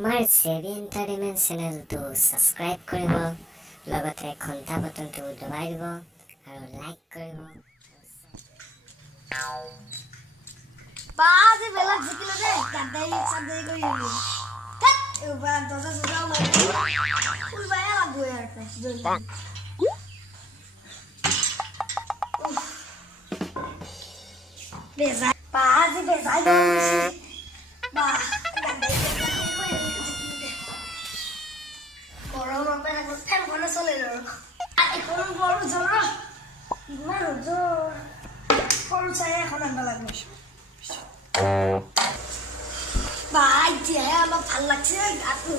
আমাৰ Chevy entertainment চেনেলটো subscribe কৰিব, লগতে ঘণ্টা বটনটো দবাই দিব আৰু লাইক কৰিব। Pasti belak sekilo deh, kadai sadai gue ini. Kat, ubah dosa sudah lagi. Ubah ya lagu ya, Bang. Beza, pasti beza dulu sih. Bah, kadai gue ini. Orang apa yang gue kan gue nasi lele. Ekonomi baru jalan. Gimana jor? Kalau saya ekonomi bagus. Bah, dia আমার ভাল লাগছে গাতো।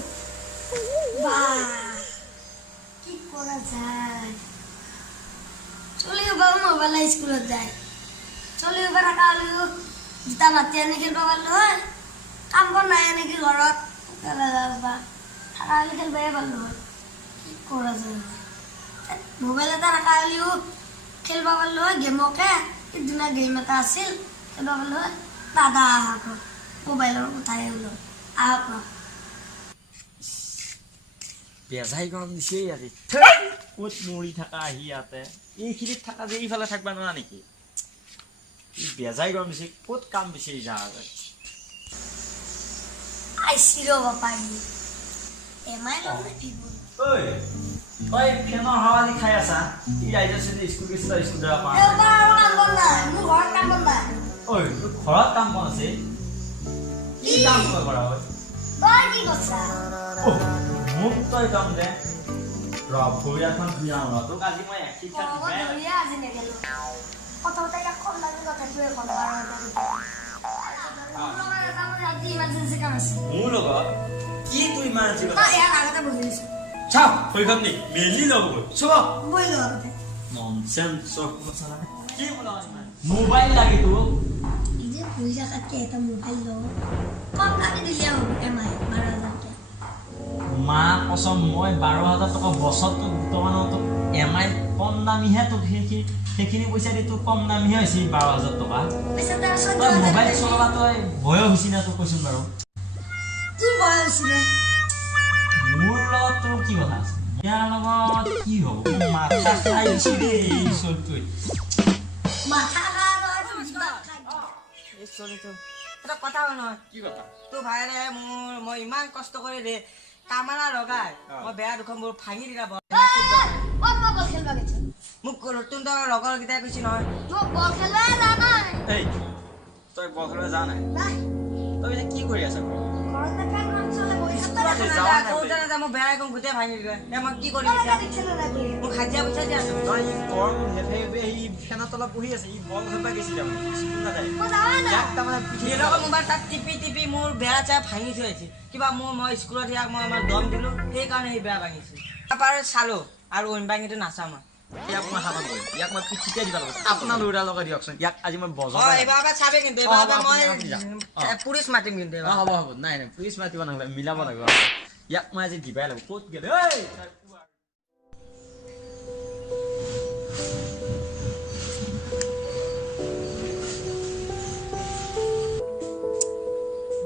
বাহ, কি করা যায়? চলে এবার মোবাইল স্কুলে যায়। চলে এবার টাকা হলেও জিতা মাতি আনি খেলবা পারলো হয়। কাম কর নাই নাকি ঘৰত বা টাকা হলে খেলবাই পারলো হয়। কি করা যায়? মোবাইল এটা টাকা হলেও খেলবা পারলো হয় গেমকে। কিন্তু গেম এটা আছিল খেলবা পারলো হয়। দাদা আহক মোবাইলৰ কথাই হলো আহক ন বেজাই গৰম দিছে আজি ক'ত মৰি থাকা আহি ইয়াতে এইখিনিত থাকা যে এইফালে থাকবা নোৱাৰা নেকি বেজাই গৰম দিছে ক'ত কাম বিচাৰি যা আইছি ৰ বাপাই এমাই ললে পিবল ঐ ঐ ফেনৰ হাৱা দি খাই আছা ই ৰাইজৰ সৈতে স্কুল গৈছিলা স্কুল যোৱা পা এবাৰ কাম কৰ নাই মোৰ ঘৰত কাম কৰ নাই ঐ তোৰ ঘৰত কাম কোন আছে কি কাম কৰা ঐ তই কি কৰছা মোক তই কাম দে ৰ ভৰিয়াখন ধুইয়া ন তোক আজি মই এক শিক্ষা দিবাই ধৰিয়া আজি নেগেলো কথাতে ইয়াক কম লাগি কথাটোৱে কম মোৰ লগত কি তুই ইমান আছে কথা ইয়াৰ আগতে বহি দিছো চাপ ভৰিখন নি মেলি যাব চব বহি ল আগতে ননসেন্স চব কথা কি বলা মোবাইল লাগে তো ইজে পয়সা কাটকে এটা মোবাইল লো কম দামে দিলে হবে এমআই 12000 টাকা মা কসম মই 12000 টাকা বছৰত বৰ্তমানত এমআই কম দামীহে তো সেইখিনি পইচা দি তো কম দামীহে হৈছে 12000 টাকা পইচা তাৰ সহ্য মোবাইল চলাবা তই ভয় হৈছি না তো কৈছো বাৰু তোৰ ভয় হৈছিলে মোৰ লগত তোৰ কি কথা আছে ইয়াৰ লগত কি হ'ব মাথা খাইছি দেই চলটোই মাথা খাই এই চলিটো এটা কথা হয় নহয় কি কথা তোৰ ভাইৰে মই ইমান কষ্ট কৰি দে কামানা লগাই মই বেয়া দুখন মোৰ ভাঙি দিলা বল খেলবা গেছে মোক তোৰ লগৰ কেইটাই কৈছি নহয় তো বল খেলবা জানাই এই তই বলখলে যা নাই নাই তই এতিয়া কি কৰি আছ ঘৰতে ফেন খন চলে বহি মই বেয়া এখন গোটেই ভাঙি দিলে মই কি কৰি মোক হাজিৰা পইচা দি আছো তই গৰম হেভে এই ফেনৰ তলত বহি আছে ই বল খেলবা গৈছি যাব স্কুল নাযায় ইয়াক তাৰমানে নিজৰ মোবাইল তাত টিপি মোৰ বেয়া চাই ভাঙি থৈ আহিছে কিবা মই স্কুলত ইয়াক মই আমাৰ দম দিলো সেইকাৰণে সি বেয়া ভাঙিছে তাৰপৰা চালো আৰু অইনবাঙিটো নাচাওঁ মই ইয়াক মই হামান কৰিম ইয়াক মই পিঠিতে দিবা লাগিব আপোনাৰ ল'ৰা লগাই দিয়কচোন ইয়াক আজি মই বজাৰ এইবাৰ চাবে কিন্তু এইবাৰ মই পুলিচ মাতিম কিন্তু হ'ব হ'ব নাই নাই পুলিচ মাতিব নালাগে মিলাব লাগিব ইয়াক মই আজি দিবাই লাগিব ক'ত গ'লে ঐ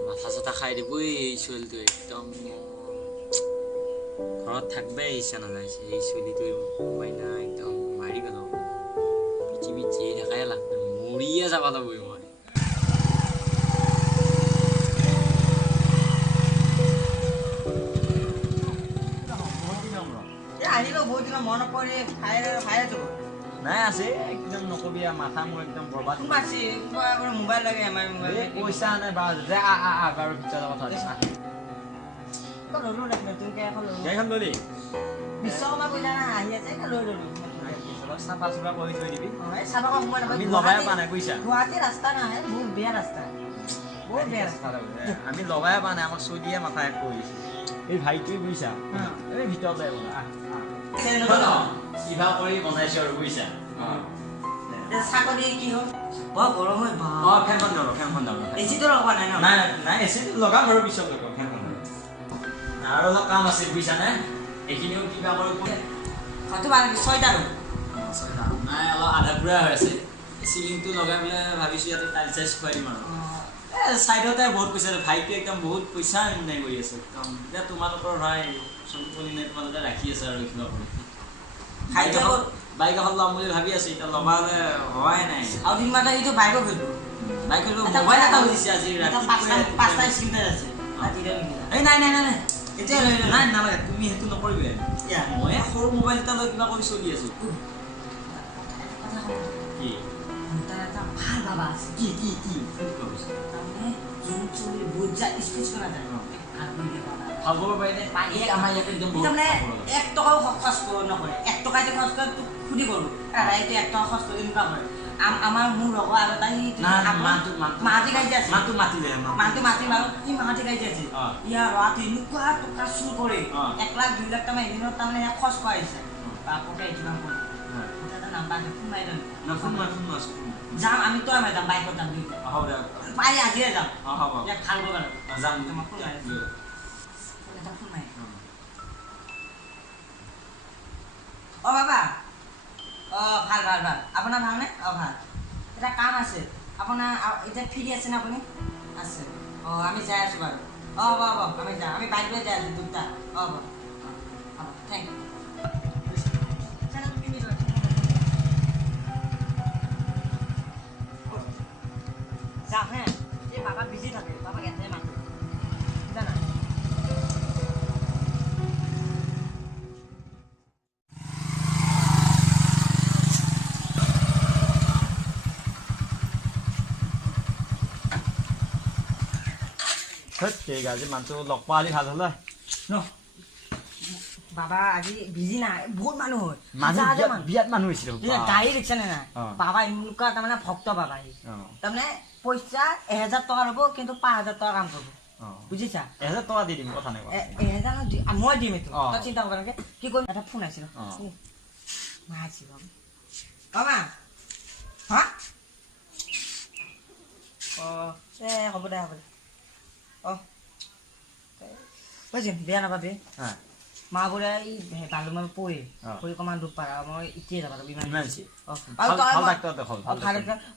মাথা চাথা খাই দিবই এই চলিটো একদম ঘৰত থাকবাই ইচ্ছা নাযাইছে এই চলিটো মাইনা একদম মাৰি পেলাব পৃথিৱীত জীয়াই থাকাই লাগ মৰিয়ে যাব লাগবই মই আহিলো বহুত দিনৰ মনত পৰি খাই যাব নাই আছে একদম নকবি মাথা মোৰ একদম বৰবাদ মাছি মোবাইল লাগে আমাৰ মোবাইল পইচা নাই বাৰু যে বাৰু পিছৰ কথা ললো নতুনকে এখন ললো গাড়ীখন ললি বিশ্বকৰ্মা পূজা আহি আছে লৈ ললো চাফা চুফা কৰি থৈ দিবি চাবা সময় আমি লগাই পোৱা নাই বুজিছা গুৱাহাটী ৰাস্তা নহয় বহুত বেয়া ৰাস্তা বহুত বেয়া ৰাস্তা আমি লগাই পোৱা নাই আমাক চলিয়ে মাথা এক কৰি দিছে এই ভাইটোৱে বুজিছা এই ভিতৰত যায় কিবা কৰি বনাইছো আৰু বুজিছা চাকৰি কি হ'ল বৰ গৰম হয় ফেনখন ধৰ ফেনখন ধৰ এচিটো লগোৱা নাই ন নাই নাই এচিটো লগাম বাৰু পিছত লগাম ফেনখন আৰু অলপ কাম আছে বুজিছানে এইখিনিও কিবা কৰি হয়তো ভাল ছয়টা ৰুম নাই অলপ আধা পুৰা হৈ আছে চিলিংটো লগাই পেলাই ভাবিছোঁ ইয়াতে টাইল চাইজ খুৱাই দিম আৰু চাইডতে বহুত পইচা ভাইটো একদম বহুত পইচা ইনকাম কৰি আছে একদম এতিয়া তোমালোকৰ ভাই চলি নাই তোমালোকে ৰাখি আছে আৰু কিবা কৰি বাইক এখন ল'ম বুলি ভাবি আছো এতিয়া ল'বা হ'লে হোৱাই নাই আৰু দিনমান এইটো বাইকক গৈছো বাইক মোবাইল এটা বুজিছে আজি ৰাতি পাঁচটা স্ক্ৰীণ আছে এই নাই নাই নাই নাই এতিয়া নাই নালাগে তুমি সেইটো নকৰিবি মই সৰু মোবাইল এটা লৈ কিবা কৰি চলি আছো কি ভাল বাবা আছে কি কি কি তাৰমানে যোন চলি বহুত যায় স্কেচ কৰা যায় ভাল কৰিব পাৰিলে আমাৰ ইয়াতে একদম তাৰমানে 1 টকাও খৰচ নকৰে 1 টকা এটা খৰচ কৰে তোক সুধি কৰোঁ এইটো 1 টকা খৰচ কৰি এনেকুৱা কৰে আমাৰ মোৰ লগৰ আৰু তাই মাটি গাইছে আছে মাতো মাতিলে মাটি বাৰু সি মাটি গাইছে আছে ইয়াৰ ল'ৰাটো এনেকুৱা টকা চুৰ কৰে 1 লাখ 2 লাখ টকা এদিনত তাৰমানে খৰচ কৰা আহিছে বাপকে কিমান কৰে এটা নাম্বাৰ ফোন মাৰি দিম ফোন যাম আমি তই মাৰি যাম বাইকত যাম হ'ব দে পাই আজিয়ে যাম হ'ব ইয়াক ভাল কৰিব যাম তোমাক ফোন মাৰি এটা ফোন মাৰি অ' বাবা অ' ভাল ভাল ভাল আপোনাৰ ভালনে অ' ভাল এটা কাম আছে আপোনাৰ এতিয়া ফ্ৰী আছে নে আপুনি আছে অ' আমি যাই আছোঁ বাৰু অ' হ'ব হ'ব আমি যাম আমি বাইক লৈ যাই আছোঁ দুটা অ' হ'ব হ'ব থেংক ইউ যাম হে এই বাবা বিজি থাকে বাবাক এটাই মাতো জানা ঠিক আছে মানুহটো লগ পোৱা হ'লে ভাল হ'ল ন বাবা আজি বিজি নাই বহুত মানুহ হয় বিয়াত মানুহ হৈছিল গাড়ী দেখিছে নে নাই বাবা এনেকুৱা তাৰমানে ভক্ত বাবা তাৰমানে পইচা 1000 টকা ল'ব কিন্তু 5000 টকা কাম কৰিব বুজিছা 1000 টকা দি দিম কথা নাই 1000 মই দিম এইটো তই চিন্তা কৰিব নালাগে কি কৰিম এটা ফোন আহিছিল মা আহিছিল অ' মা হা অ' হ'ব দে অ' বুজিম বেয়া নাপাবি মা বোলে এই বালুমান পৰি অকণমান দুখ পাৰা মই এতিয়াই যাবা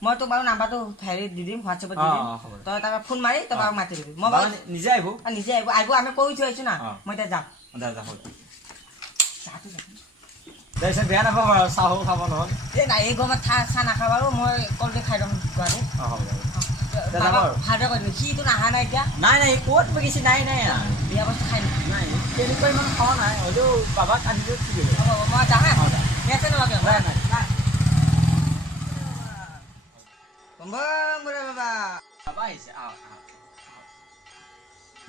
মই তোক বাৰু নাম্বাৰটো হেৰি দি দিম হোৱাটছএপত দি দিম তই তাক ফোন মাৰি তই বাৰু মাতি দিবি মই বাৰু নিজে আহিব আহিব আমি কৈ থৈ আহিছোঁ না মই এতিয়া যাম বেয়া নাপাব আৰু চাহো খাব নহ'ল এই নাই এই গৰমত চাহ নাখাব আৰু মই কলড্ৰিংক খাই ল'ম গুৱাহাটী ভালদৰে কৈ দিবি সিটো নাহা নাই এতিয়া নাই নাই ক'ত বেছি নাই নাই বিয়া বস্তু খাই দিম নাই তেনেকুৱা ইমান খোৱা নাই হ'লেও বাবাক আনিব ঠিক হ'ব মই যাম হে আছে নালাগে বাবা বাবা আহিছে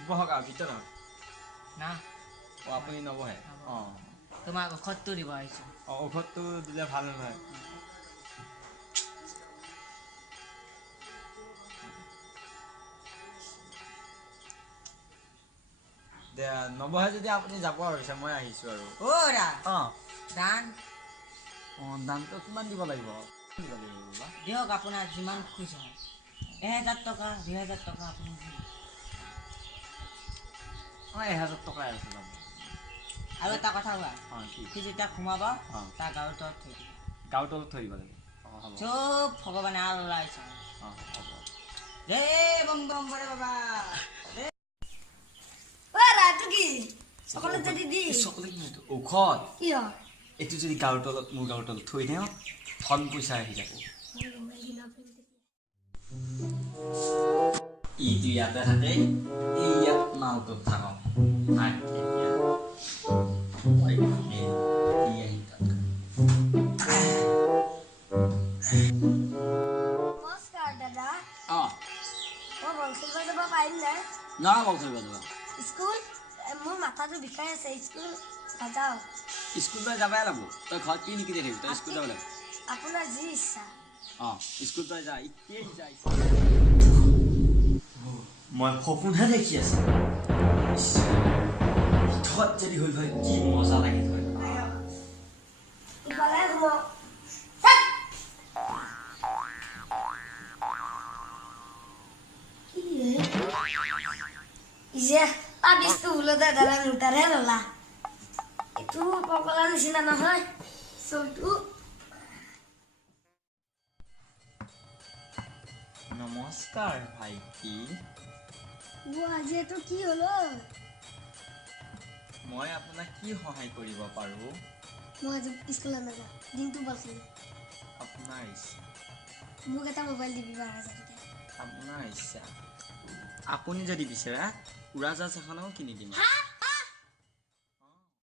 বহক আৰু ভিতৰত না আপুনি নবহে তোমাক ঔষধটো দিব আহিছোঁ ঔষধটো দিলে ভাল নহয় নবহে যদি আপুনি যাব আৰু মই আহিছোঁ আৰু দামটো কিমান দিব লাগিব দিয়ক আপোনাৰ যিমান খুজি হয় 1000 টকা 2000 টকা আপুনি 1000 টকাই আছে দাম আৰু এটা কথা কোৱা সি যেতিয়া সোমাব তাৰ গাঁৱৰ তলত থৈ দিব গাঁৱৰ তলত থৈ দিব লাগিব চব ভগৱানে আৰু ওলাইছে হ'ব বম বম বৰে বাবা ঔষধ এইটো যদি গাঁৱৰ তলত মোৰ গাঁৱৰ তলত থৈ দিওঁ ধন পইচা আহি যাব ইটো ইয়াতে থাকে ইয়াত মালটোত থাকক নমস্কাৰ দাদা মই বংশীল যাব পাৰিম নাই স্কুল মোৰ মাথাটো বিষাই আছে স্কুল নাযাওঁ স্কুল তই যাবাই লাগব তই ঘৰত কি নিকি দেখিবি তই স্কুল যাব লাগিব আপোনাৰ যি ইচ্ছা স্কুল তই যা এতিয়াই যা মই সপোনহে দেখি আছো ধত যদি হ'ল হয় কি মজা লাগিল হয় ইফালে ঘূৰ তাবিজটো ভুলতে দাদা মিটাৰহে ল'লা এইটো পগলা নিচিনা নহয় চলটো নমস্কাৰ ভাইটি। আজি এইটো কি হলো মই আপোনাক কি সহায় কৰিব পাৰোঁ? মই আজি স্কুলত নাযাওঁ দিনটো বল খেলি আপোনাৰ ইচ্ছা। মোক এটা মোবাইল দিবি 12,000 আপোনাৰ ইচ্ছা। আপুনি যদি বিচাৰা উৰাজাহাজ এখনো কিনি দিম।